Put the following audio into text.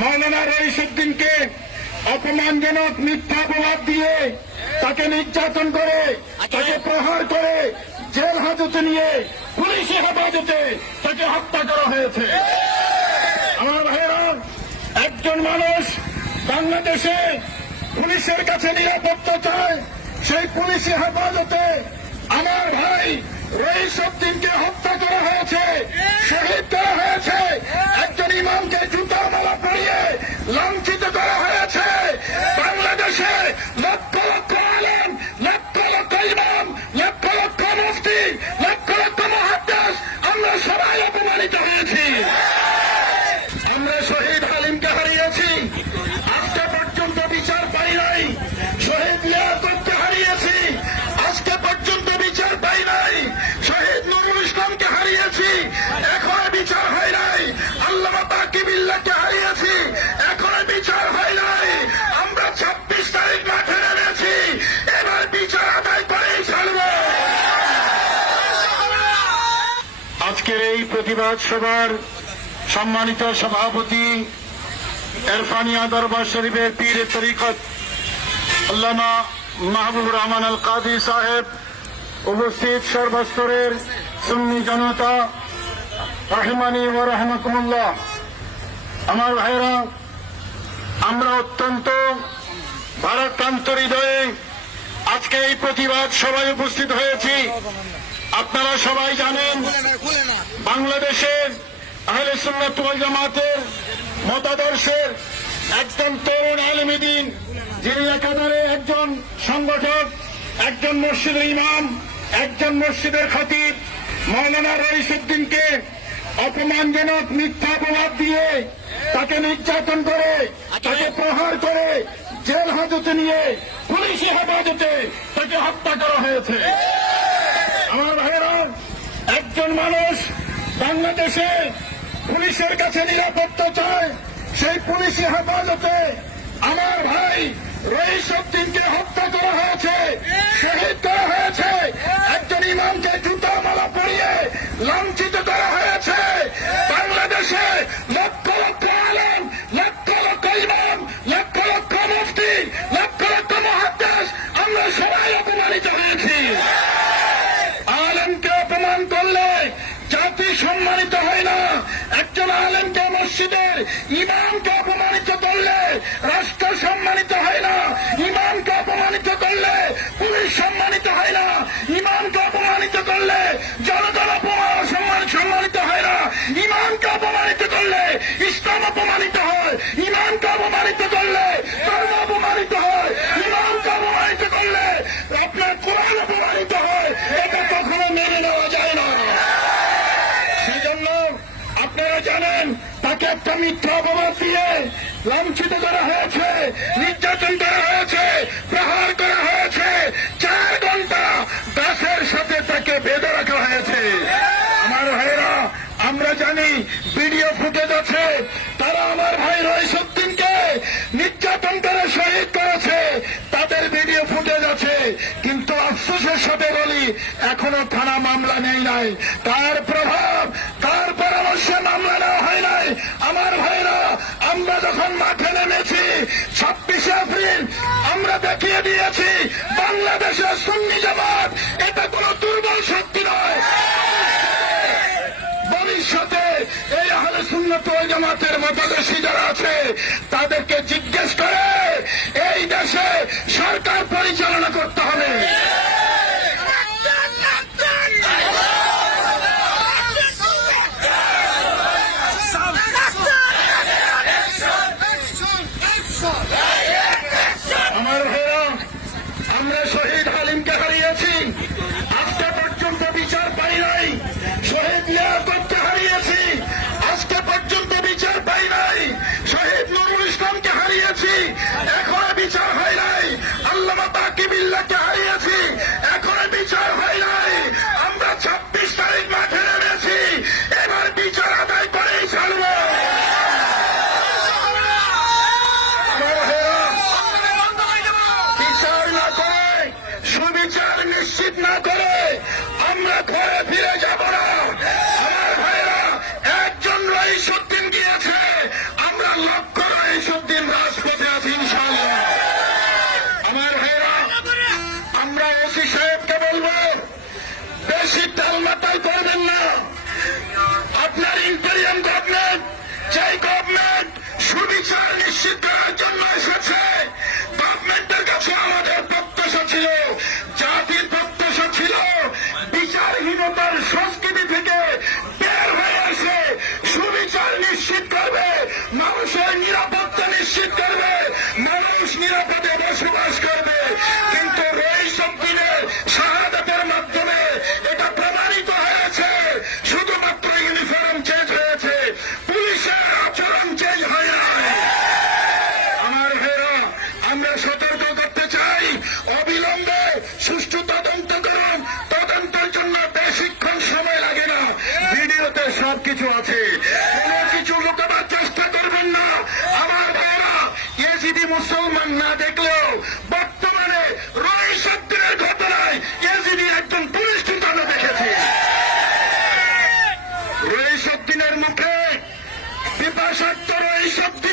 মৌলানা রইসুদ্দিনকে অপমানজনক মিথ্যা অপবাদ দিয়ে তাকে নির্যাতন করে, তাকে প্রহার করে, জেল হাজতে নিয়ে পুলিশি হেফাজতে তাকে হত্যা করা হয়েছে। আমার ভাইরা, একজন মানুষ বাংলাদেশে পুলিশের কাছে নিরাপত্তা চায়, সেই পুলিশি হেফাজতে আমার ভাই রইসুদ্দিনকে হত্যা করা হয়েছে, শহীদ করা হয়েছে। একজন ইমামকে জুতার মালা পরিয়ে লাঞ্ছিত করা হয়েছে। বাংলাদেশে লক্ষ লক্ষ আলেম, লক্ষ লক্ষ ইমাম, লক্ষ লক্ষ মুফতি, লক্ষ লক্ষ মুহাদ্দিস, আমরা সবাই অপমানিত হয়েছি। আমরা শহীদ হালিমকে হারিয়েছি, আজকে পর্যন্ত বিচার পাই নাই। শহীদ লিয়াকতকে হারিয়েছি, আজকে পর্যন্ত বিচার পাই নাই। শহীদ নুরুল ইসলামকে হারিয়েছি, এখনো বিচার হয় নাই। আল্লামা বাকিবিল্লাহকে হারিয়েছি, এখনো বিচার হয় নাই। আমরা 26 তারিখ মাঠে নেমেছি, এবার বিচার আদায় করেই চলব। আজকের এই প্রতিবাদ সভার সম্মানিত সভাপতি এরফানিয়া দরবার শরীফের পীর তরিকত আল্লামা মাহবুবুর রহমান আল কাদি সাহেব, উপস্থিত সর্বস্তরের সুন্নি জনতা, রাহিমানি ও রাহমাকুমুল্লাহ। আমার ভাইরা, আমরা অত্যন্ত ভারাক্রান্ত হৃদয়ে আজকে এই প্রতিবাদ সভায় উপস্থিত হয়েছি। আপনারা সবাই জানেন, বাংলাদেশের আহলে সুন্নাত ওয়াল জামাতের মতাদর্শের একজন তরুণ আলেম দ্বীন, যিনি একাধারে একজন সংগঠক, একজন মসজিদের ইমাম, একজন মসজিদের খতিব, মৌলানা রইসুদ্দিনকে অপমানজনক মিথ্যা অপবাদ দিয়ে তাকে নির্যাতন করে, তাকে প্রহার করে, জেল হাজতে নিয়ে পুলিশি হেফাজতে তাকে হত্যা করা হয়েছে। আমার ভাইরা, একজন মানুষ বাংলাদেশে পুলিশের কাছে নিরাপত্তা চায়, সেই পুলিশি হেফাজতে আমার ভাই রইসুদ্দিনকে হত্যা করা হয়েছে, শহীদ করা হয়েছে। একজন ইমামকে জুতা মালা পরিয়ে লাঞ্ছিত করা হয়েছে। বাংলাদেশে লক্ষ লক্ষ আলেম, লক্ষ লক্ষ ইমাম, লক্ষ লক্ষ মুফতি, লক্ষ লক্ষ মুহাদ্দিস, আমরা সবাই অপমানিত হয়েছি। আলেমকে অপমান করলে জাতি সম্মানিত হয় না। একজন আলেমকে, মসজিদের ইমামকে অপমানিত করলে রাষ্ট্র সম্মানিত হয় না। ইমামকে অপমানিত করলে পুলিশ সম্মানিত হয় না। ইমামকে অপমানিত করলে জনগণ সম্মানিত হয় না। ইমামকে অপমানিত করলে ইসলাম অপমানিত হয়। ইমামকে অপমানিত করলে ধর্ম অপমানিত হয়। ইমামকে অপমানিত করলে আপনার কোরআন অপমানিত হয়। এটা কখনো মেনে নেওয়া যায় না। সেই জন্য আপনারা জানেন, তাকে একটা মিথ্যা অপবাদ দিয়ে লাঞ্ছিত করা হয়েছে, নির্যাতন করা হয়েছে, প্রহার করা হয়েছে। 4 ঘন্টা দাসের সাথে তাকে বেঁধে রাখা হয়েছে। আমার ভাইরা, আমরা জানি ভিডিও ফুটেজ আছে, তারা আমার ভাই রইসুদ্দিনকে নির্যাতন করে শহীদ করেছে, তাদের ভিডিও ফুটেজ আছে। কিন্তু আফসোসের সাথে বলি, এখনো থানা মামলা নেই নাই। তার প্রভাব, তার পরামর্শে মামলা নেওয়া হয় নাই। আমার ভাইরা, আমরা যখন মাঠে নেমেছি 26 এপ্রিল, আমরা দেখিয়ে দিয়েছি বাংলাদেশের সুন্নি জামাত এটা কোনো দুর্বল শক্তি নয়। ভবিষ্যতে এই আহলে সুন্নাত ওয়াল জামাতের মতাদর্শী যারা আছে, তাদেরকে জিজ্ঞেস করে এই দেশে সরকার পরিচালনা করতে হবে। আমার ভাইরা, আমরা শহীদ হালিমকে হারিয়েছি, আজকে পর্যন্ত বিচার পাই নাই। শহীদ লিয়াকতকে হারিয়েছি, আজকে পর্যন্ত বিচার পাই নাই। শহীদ নুরুল ইসলামকে হারিয়েছি, ইন্টারিয়াম গভর্নমেন্ট, যেই গভর্নমেন্ট সুবিচার নিশ্চিত করার জন্য এসেছে, গভর্নমেন্টের কাছে আমাদের প্রত্যাশা ছিল, জাতির প্রত্যাশা ছিল, বিচারহীনতার সংস্কৃতি থেকে বের হয়ে এসে সুবিচার নিশ্চিত করবে, মানুষের নিরাপত্তা নিশ্চিত করবে, মানুষ নিরাপদে বসবাস করবে। কিন্তু এইসব দিনে শাহাদাতের মাধ্যমে এটা প্রমাণিত হয়েছে, শুধুমাত্র ইউনিফর্ম চেঞ্জ হয়েছে, পুলিশের আচরণ চেঞ্জ হয় নাই। আমার ভাইরা, আমরা সতর্ক করতে চাই, অবিলম্বে সুষ্ঠু তদন্ত করুন। তদন্তের জন্য বেশিক্ষণ সময় লাগে না, ভিডিওতে সবকিছু আছে, কোনো কিছু লুকাবার চেষ্টা করবেন না। আমার ভাইরা, ইয়েজিদি মুসলমান না দেখলেও বর্তমানে রহিসুদ্দিনের ঘটনায় ইয়েজিদির একজন পুলিশ কিন্তু আমরা দেখেছি। রহিসুদ্দিনের মুখে বিপাশার্থ রহিসুদ্দিন